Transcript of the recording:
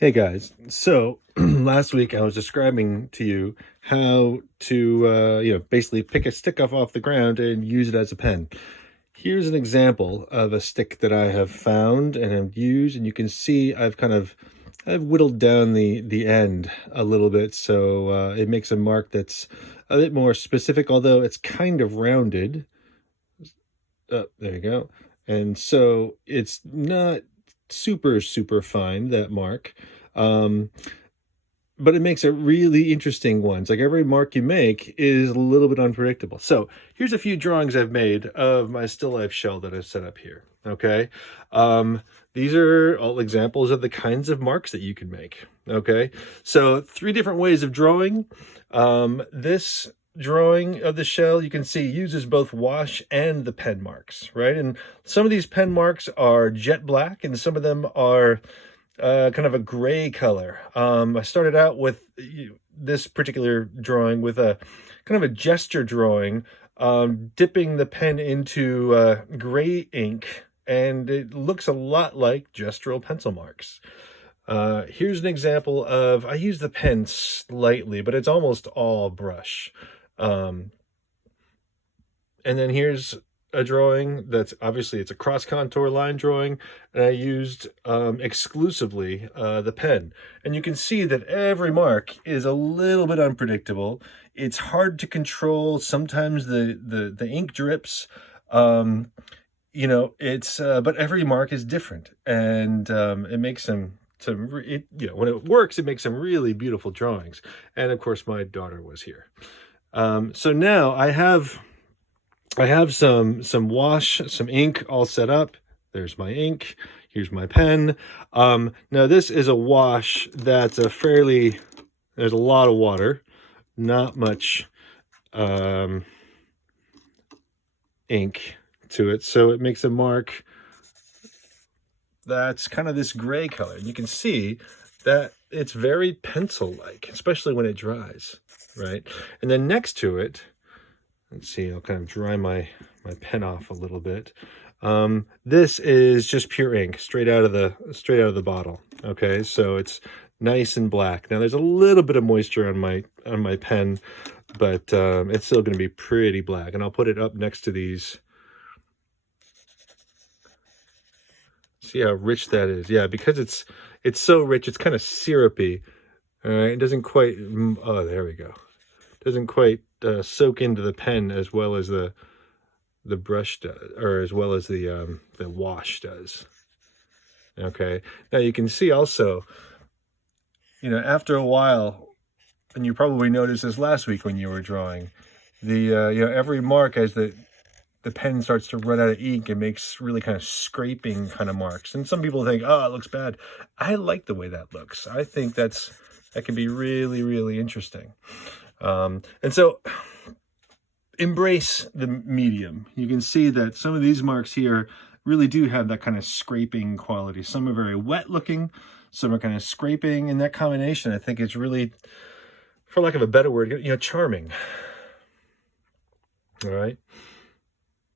Hey guys, so last week I was describing to you how to, basically pick a stick up off the ground and use it as a pen. Here's an example of a stick that I have found and have used, and you can see I've whittled down the end a little bit, so it makes a mark that's a bit more specific, although it's kind of rounded. There you go. And so it's not super fine, that mark. Um, but it makes it really interesting ones. Like every mark you make is a little bit unpredictable. So here's a few drawings I've made of my still life shell that I've set up here. Okay. These are all examples of the kinds of marks that you can make. Okay. So 3 different ways of drawing. This drawing of the shell, you can see, uses both wash and the pen marks, right? And some of these pen marks are jet black and some of them are kind of a gray color. I started out with this particular drawing with a kind of a gesture drawing, dipping the pen into gray ink, and it looks a lot like gestural pencil marks. Here's an example of, I use the pen slightly, but it's almost all brush. And then here's a drawing that's obviously, it's a cross contour line drawing, and I used exclusively the pen. And you can see that every mark is a little bit unpredictable. It's hard to control. Sometimes the ink drips. But every mark is different, and it makes when it works, it makes some really beautiful drawings. And of course, my daughter was here. So now I have some wash, some ink all set up. There's my ink. Here's my pen. Now this is a wash that's there's a lot of water, not much ink to it. So it makes a mark that's kind of this gray color. And you can see that it's very pencil-like, especially when it dries, right? And then next to it, let's see, I'll kind of dry my pen off a little bit. This is just pure ink, straight out of the bottle. Okay, so it's nice and black. Now there's a little bit of moisture on my pen, but it's still going to be pretty black. And I'll put it up next to these. See how rich that is? Yeah, because it's so rich, it's kind of syrupy. All right, it doesn't quite. Oh, there we go. Doesn't quite soak into the pen as well as the brush does, or as well as the wash does. Okay, now you can see also, after a while, and you probably noticed this last week when you were drawing, every mark, as the pen starts to run out of ink, it makes really kind of scraping kind of marks. And some people think, oh, it looks bad. I like the way that looks. I think that can be really interesting. And so embrace the medium. You can see that some of these marks here really do have that kind of scraping quality. Some are very wet looking, some are kind of scraping, and that combination, I think, is really, for lack of a better word, charming. All right.